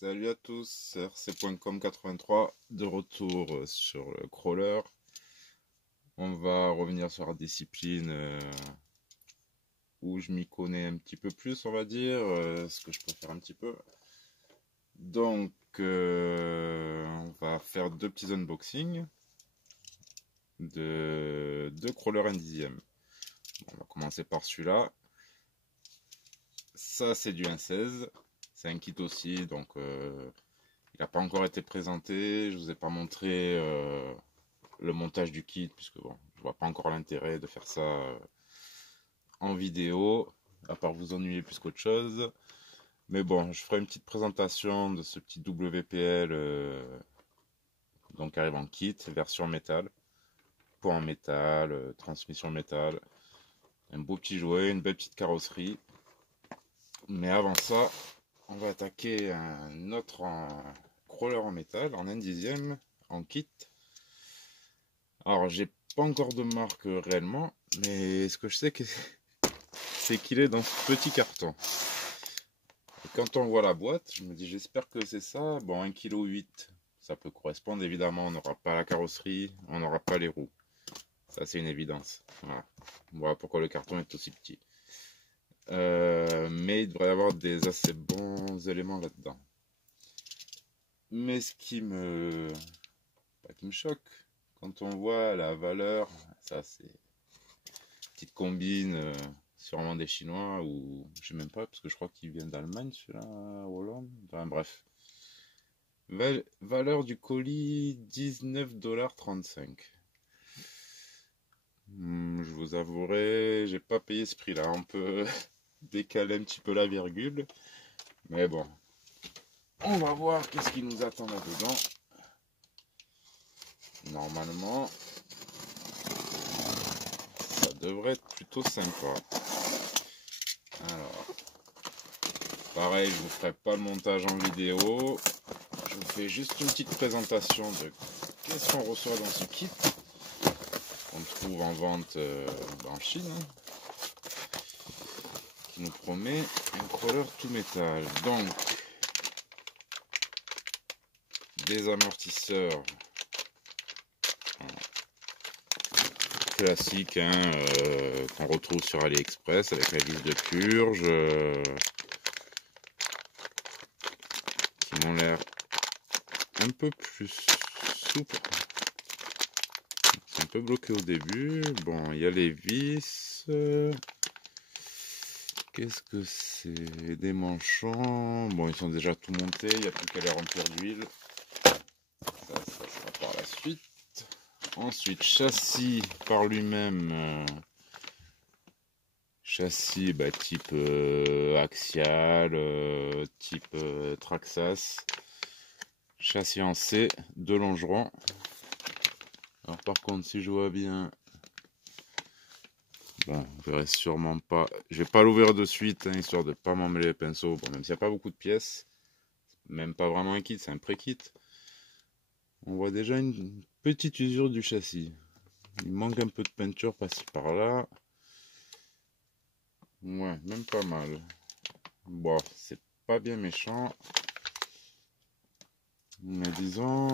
Salut à tous, rc.com 83 de retour sur le crawler. On va revenir sur la discipline où je m'y connais un petit peu plus, on va dire, ce que je peux faire un petit peu. Donc, on va faire deux petits unboxings de deux crawlers 1/10. Bon, on va commencer par celui-là. Ça, c'est du 1/16. C'est un kit aussi, donc il n'a pas encore été présenté. Je vous ai pas montré le montage du kit, puisque bon, je vois pas encore l'intérêt de faire ça en vidéo, à part vous ennuyer plus qu'autre chose. Mais bon, je ferai une petite présentation de ce petit WPL donc arrive en kit, version métal, poids en métal, transmission métal, un beau petit jouet, une belle petite carrosserie. Mais avant ça, on va attaquer un autre crawler en métal, en 1/10, en kit. Alors, j'ai pas encore de marque réellement, mais ce que je sais, c'est qu'il est dans ce petit carton. Et quand on voit la boîte, je me dis, j'espère que c'est ça. Bon, 1,8 kg, ça peut correspondre. Évidemment, on n'aura pas la carrosserie, on n'aura pas les roues. Ça, c'est une évidence. Voilà pourquoi le carton est aussi petit. Mais il devrait y avoir des assez bons éléments là-dedans. Mais ce qui me choque, quand on voit la valeur, ça c'est petite combine, sûrement des Chinois, ou je sais même pas, parce que je crois qu'ils viennent d'Allemagne, celui-là, Hollande. Enfin, bref. Valeur du colis, 19,35 $. Je vous avouerai, j'ai pas payé ce prix-là. On peut décaler un petit peu la virgule. Mais bon. On va voir qu'est-ce qui nous attend là-dedans. Normalement, ça devrait être plutôt sympa. Alors, pareil, je vous ferai pas le montage en vidéo. Je vous fais juste une petite présentation de qu'est-ce qu'on reçoit dans ce kit. On trouve en vente en Chine. Qui nous promet un crawler tout métal. Donc, des amortisseurs classiques qu'on retrouve sur AliExpress avec la vis de purge qui m'ont l'air un peu plus souples. C'est un peu bloqué au début. Bon, il y a les vis. Qu'est-ce que c'est? Des manchons. Bon, ils sont déjà tout montés. Il n'y a plus qu'à les remplir d'huile. Ça sera par la suite. Ensuite, châssis par lui-même. Châssis type axial, type Traxxas. Châssis en C, 2 longerons. Alors par contre, si je vois bien, bon, je verrai sûrement pas. Je vais pas l'ouvrir de suite, hein, histoire de pas m'emmêler les pinceaux. Bon, même s'il n'y a pas beaucoup de pièces, même pas vraiment un kit, c'est un pré-kit. On voit déjà une petite usure du châssis. Il manque un peu de peinture par-ci par-là. Ouais, même pas mal. Bon, c'est pas bien méchant. Mais disons,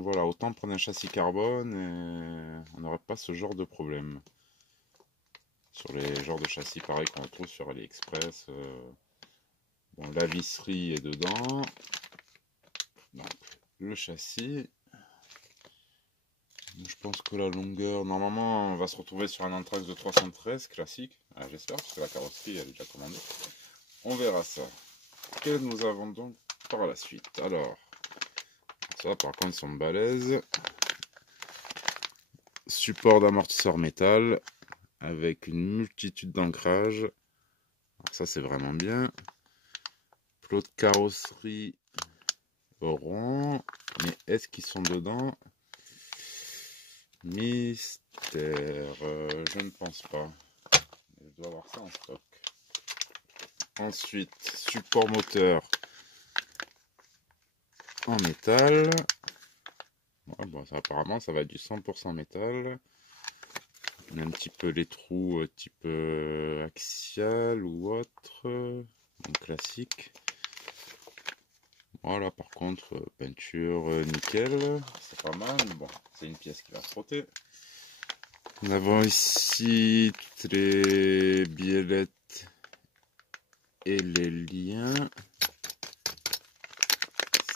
voilà, autant prendre un châssis carbone et on n'aurait pas ce genre de problème. Sur les genres de châssis pareil qu'on retrouve sur AliExpress. Bon, la visserie est dedans. Donc, le châssis. Je pense que la longueur, normalement, on va se retrouver sur un Anthrax de 313 classique. Ah, j'espère, parce que la carrosserie, elle est déjà commandée. On verra ça. Que nous avons donc par la suite? Alors, ça, par contre, ils sont balèzes. Support d'amortisseur métal avec une multitude d'ancrages. Ça, c'est vraiment bien. Plot de carrosserie rond. Mais est-ce qu'ils sont dedans? Mystère. Je ne pense pas. Je dois avoir ça en stock. Ensuite, support moteur en métal. Ouais, bon, ça, apparemment, ça va être du 100% métal. On a un petit peu les trous type axial ou autre. Donc classique. Voilà, par contre, peinture nickel, c'est pas mal, mais bon, c'est une pièce qui va frotter. Nous avons ici toutes les biellettes et les liens.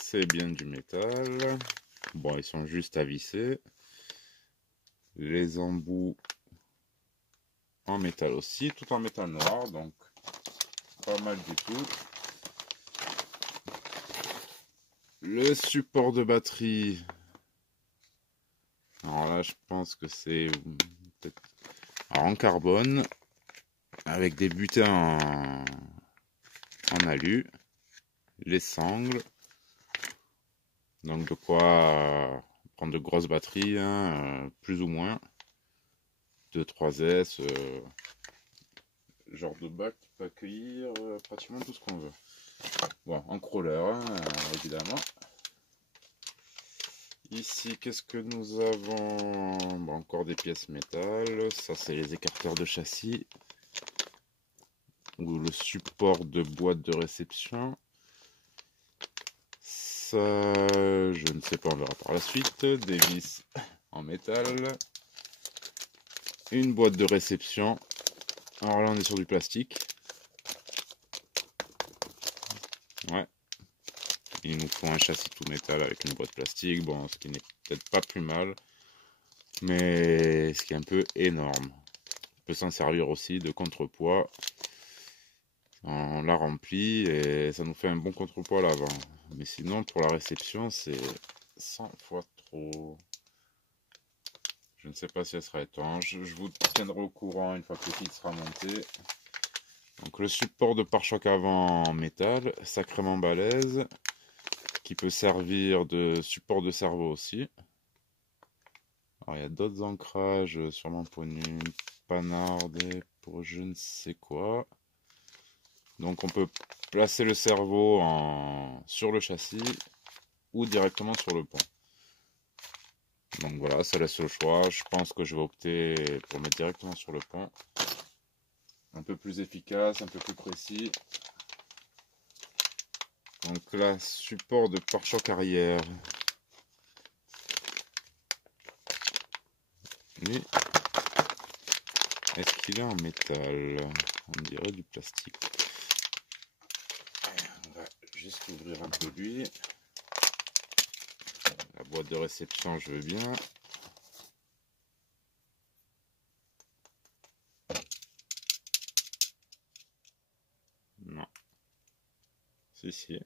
C'est bien du métal. Bon, ils sont juste à visser. Les embouts en métal aussi, tout en métal noir, donc pas mal du tout. Le support de batterie. Alors là, je pense que c'est en carbone avec des butins en alu, les sangles. Donc de quoi prendre de grosses batteries, hein, plus ou moins. 2-3S, genre de bac qui peut accueillir pratiquement tout ce qu'on veut. Bon, en crawler, hein, évidemment. Ici, qu'est-ce que nous avons? Bon, encore des pièces métal. Ça, c'est les écarteurs de châssis. Ou le support de boîte de réception. Ça, je ne sais pas, on verra par la suite. Des vis en métal. Une boîte de réception. Alors là, on est sur du plastique. Ouais. Il nous faut un châssis tout métal avec une boîte plastique. Bon, ce qui n'est peut-être pas plus mal. Mais ce qui est un peu énorme. On peut s'en servir aussi de contrepoids. On la remplit et ça nous fait un bon contrepoids à l'avant. Mais sinon, pour la réception, c'est 100 fois trop. Je ne sais pas si elle sera étanche. Je vous tiendrai au courant une fois que le kit sera monté. Donc le support de pare-choc avant en métal, sacrément balèze, qui peut servir de support de cerveau aussi. Alors il y a d'autres ancrages, sûrement pour une panarde et pour je ne sais quoi. Donc on peut placer le cerveau sur le châssis ou directement sur le pont. Donc voilà, ça laisse le choix. Je pense que je vais opter pour mettre directement sur le pont. Un peu plus efficace, un peu plus précis. Donc là, support de pare-choc arrière. Mais est-ce qu'il est en métal? On dirait du plastique. On va juste ouvrir un peu lui. La boîte de réception, je veux bien. Non. Si.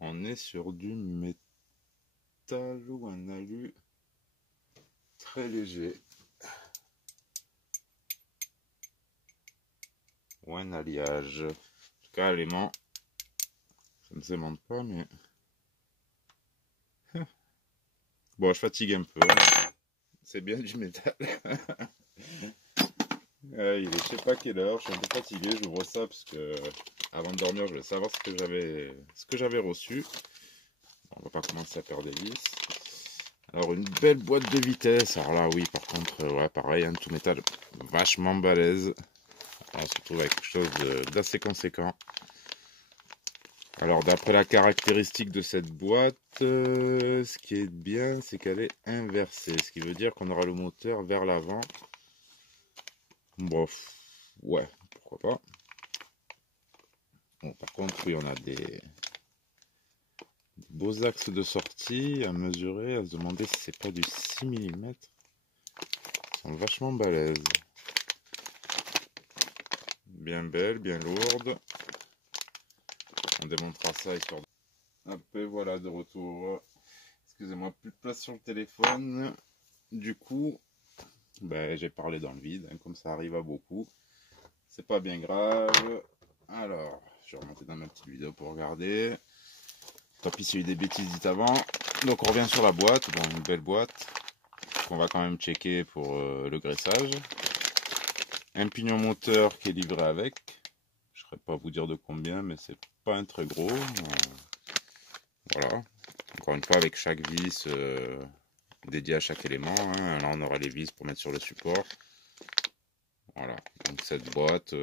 On est sur du métal ou un alu très léger. Ou un alliage. En tout cas, l'aimant, ça ne s'aimante pas, mais... Bon, je fatigue un peu. C'est bien du métal. Il est je sais pas quelle heure, je suis un peu fatigué, j'ouvre ça parce que avant de dormir je vais savoir ce que j'avais reçu. On va pas commencer à perdre des vis. Alors une belle boîte de vitesse, alors là oui par contre ouais pareil, hein, tout métal vachement balèze. On se retrouve avec quelque chose d'assez conséquent. Alors d'après la caractéristique de cette boîte, ce qui est bien c'est qu'elle est inversée, ce qui veut dire qu'on aura le moteur vers l'avant. Bon, ouais, pourquoi pas. Bon, par contre, oui, on a des beaux axes de sortie à mesurer, à se demander si c'est pas du 6 mm. Ils sont vachement balèzes. Bien belle, bien lourde. On démontera ça histoire de... Hop, et voilà, de retour. Excusez-moi, plus de place sur le téléphone. Du coup, ben, j'ai parlé dans le vide, hein, comme ça arrive à beaucoup. C'est pas bien grave. Alors, je vais remonter dans ma petite vidéo pour regarder. Tant pis s'il y a eu des bêtises dites avant. Donc on revient sur la boîte. Bon, une belle boîte. On va quand même checker pour le graissage. Un pignon moteur qui est livré avec. Je ne saurais pas vous dire de combien, mais c'est pas un très gros. Voilà. Encore une fois avec chaque vis dédié à chaque élément. Hein. Là on aura les vis pour mettre sur le support. Voilà. Donc cette boîte,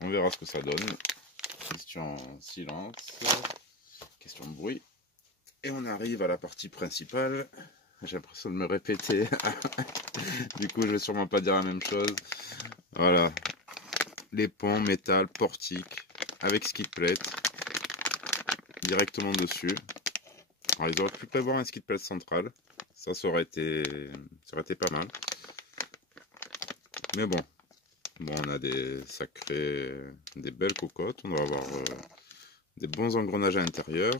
on verra ce que ça donne. Question silence, question de bruit. Et on arrive à la partie principale. J'ai l'impression de me répéter. Du coup, je vais sûrement pas dire la même chose. Voilà. Les ponts, métal, portique, avec skid plate. Directement dessus. Alors, ils auraient pu prévoir un skid plate central. Ça aurait été pas mal. Mais bon. Bon, on a des belles cocottes. On doit avoir des bons engrenages à l'intérieur.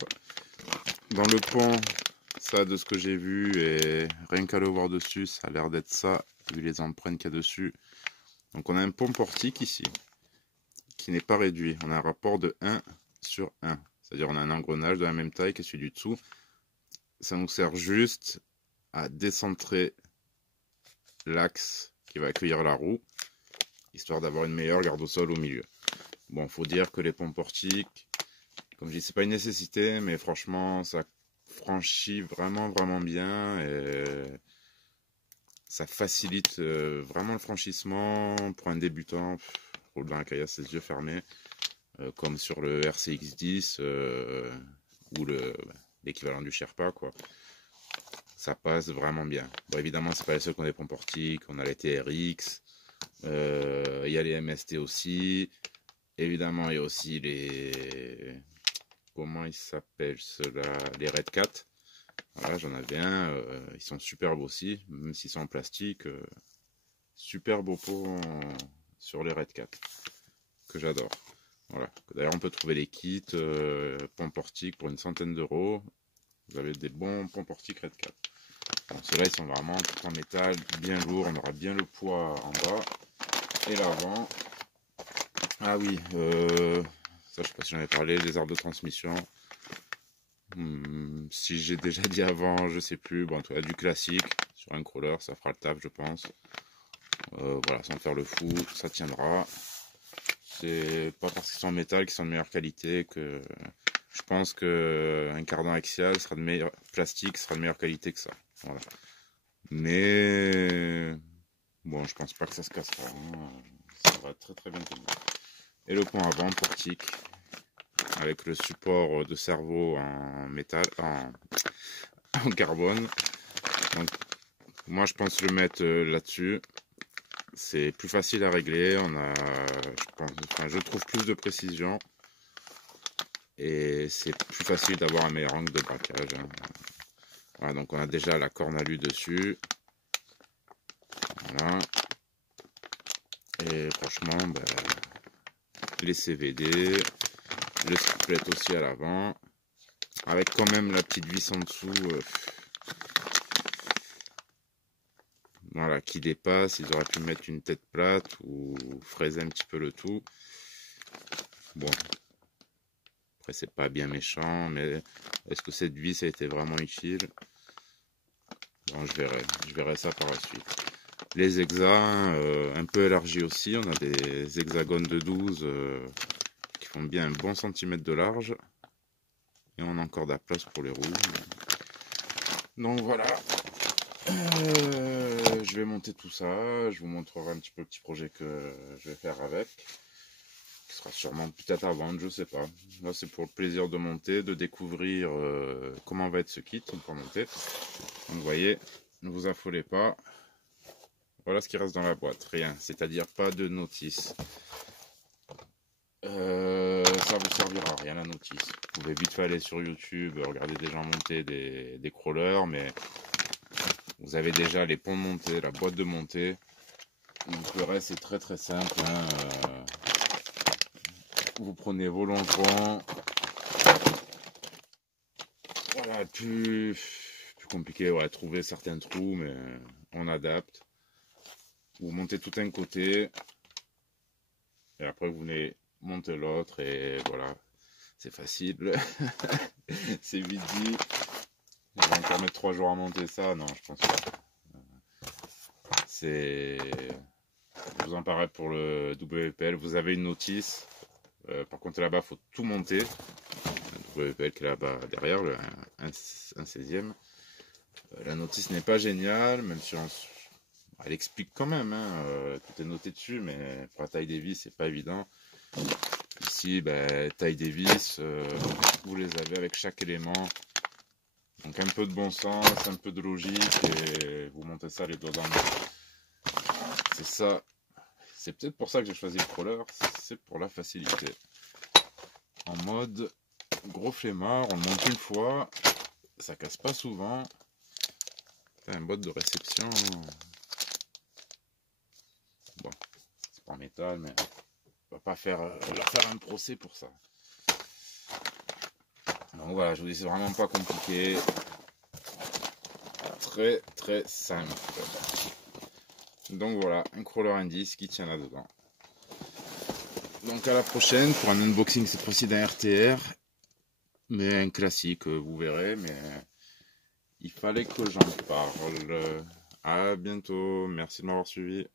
Dans le pont, ça, de ce que j'ai vu, et rien qu'à le voir dessus, ça a l'air d'être ça, vu les empreintes qu'il y a dessus. Donc on a un pont portique ici, qui n'est pas réduit. On a un rapport de 1/1. C'est-à-dire on a un engrenage de la même taille que celui du dessous. Ça nous sert juste à décentrer l'axe qui va accueillir la roue, histoire d'avoir une meilleure garde au sol au milieu. Bon, faut dire que les ponts portiques, comme je dis, c'est pas une nécessité, mais franchement, ça franchit vraiment bien et ça facilite vraiment le franchissement pour un débutant. Roule dans la caillasse les yeux fermés, comme sur le RCX10 ou l'équivalent du Sherpa, quoi. Ça passe vraiment bien. Bon, évidemment, c'est pas les seuls qui ont des ponts portiques. On a les TRX, il y a les MST aussi. Évidemment, il y a aussi les... Comment ils s'appellent ceux-là? Les Red Cat. Voilà, j'en avais un. Ils sont superbes aussi, même s'ils sont en plastique. Super beau pot sur les Red Cat, que j'adore. Voilà. D'ailleurs, on peut trouver les kits ponts portiques pour une centaine d'euros. Vous avez des bons ponts portiques Red Cat. Bon, ceux-là, ils sont vraiment tout en métal, bien lourds. On aura bien le poids en bas. Et l'avant. Ah oui, ça, je sais pas si j'en ai parlé, les arbres de transmission. Si j'ai déjà dit avant, je sais plus. Bon, en tout cas, du classique sur un crawler, ça fera le taf, je pense. Voilà, sans faire le fou, ça tiendra. C'est pas parce qu'ils sont en métal qu'ils sont de meilleure qualité que je pense que un cardan axial sera de meilleur plastique, sera de meilleure qualité que ça. Voilà. Mais bon, je pense pas que ça se cassera. Hein. Ça va très bien tenir. Et le pont avant portique avec le support de cerveau en métal, en carbone. Donc, moi, je pense le mettre là-dessus. C'est plus facile à régler. On a, je trouve plus de précision. Et c'est plus facile d'avoir un meilleur angle de braquage. Hein. Voilà, donc on a déjà la corne alu dessus. Voilà. Et franchement, ben, les CVD, le split aussi à l'avant, avec quand même la petite vis en dessous, voilà, qui dépasse. Ils auraient pu mettre une tête plate ou fraiser un petit peu le tout. Bon, après c'est pas bien méchant, mais est-ce que cette vis a été vraiment utile? Bon, je verrai ça par la suite. Les hexas, un peu élargis aussi, on a des hexagones de 12 qui font bien un bon centimètre de large. Et on a encore de la place pour les roues. Donc voilà. Je vais monter tout ça. Je vous montrerai un petit peu le petit projet que je vais faire avec. Qui sera sûrement peut-être à vendre, je sais pas. Là c'est pour le plaisir de monter, de découvrir comment va être ce kit pour monter. Donc vous voyez, ne vous affolez pas. Voilà ce qui reste dans la boîte, rien, c'est-à-dire pas de notice. Ça vous servira à rien la notice. Vous pouvez vite fait aller sur YouTube, regarder des gens monter des crawlers, mais vous avez déjà les ponts de montée, la boîte de montée. Donc le reste c'est très simple. Hein. Vous prenez vos longerons. Voilà, plus compliqué, ouais, trouver certains trous, mais on adapte. Vous montez tout un côté et après vous venez monter l'autre et voilà, c'est facile. C'est vite dit. Je vais encore mettre 3 jours à monter ça, non je pense pas. C'est, je vous en parlerai pour le WPL. Vous avez une notice, par contre là-bas faut tout monter. Le WPL qui est là-bas derrière, un 16e. La notice n'est pas géniale, même si elle explique quand même, hein, tout est noté dessus, mais pour la taille des vis, c'est pas évident. Ici, ici, ben, taille des vis, vous les avez avec chaque élément. Donc un peu de bon sens, un peu de logique, et vous montez ça les doigts dans le nez. C'est ça. C'est peut-être pour ça que j'ai choisi le crawler, c'est pour la facilité. En mode gros flemmard, on le monte une fois, ça casse pas souvent. Un boîte de réception. Bon, c'est pas en métal, mais on va pas leur faire un procès pour ça. Donc voilà, je vous dis, c'est vraiment pas compliqué. Très très simple. Donc voilà, un crawler indice qui tient là-dedans. Donc à la prochaine pour un unboxing cette fois-ci d'un RTR. Mais un classique, vous verrez, mais il fallait que j'en parle. À bientôt, merci de m'avoir suivi.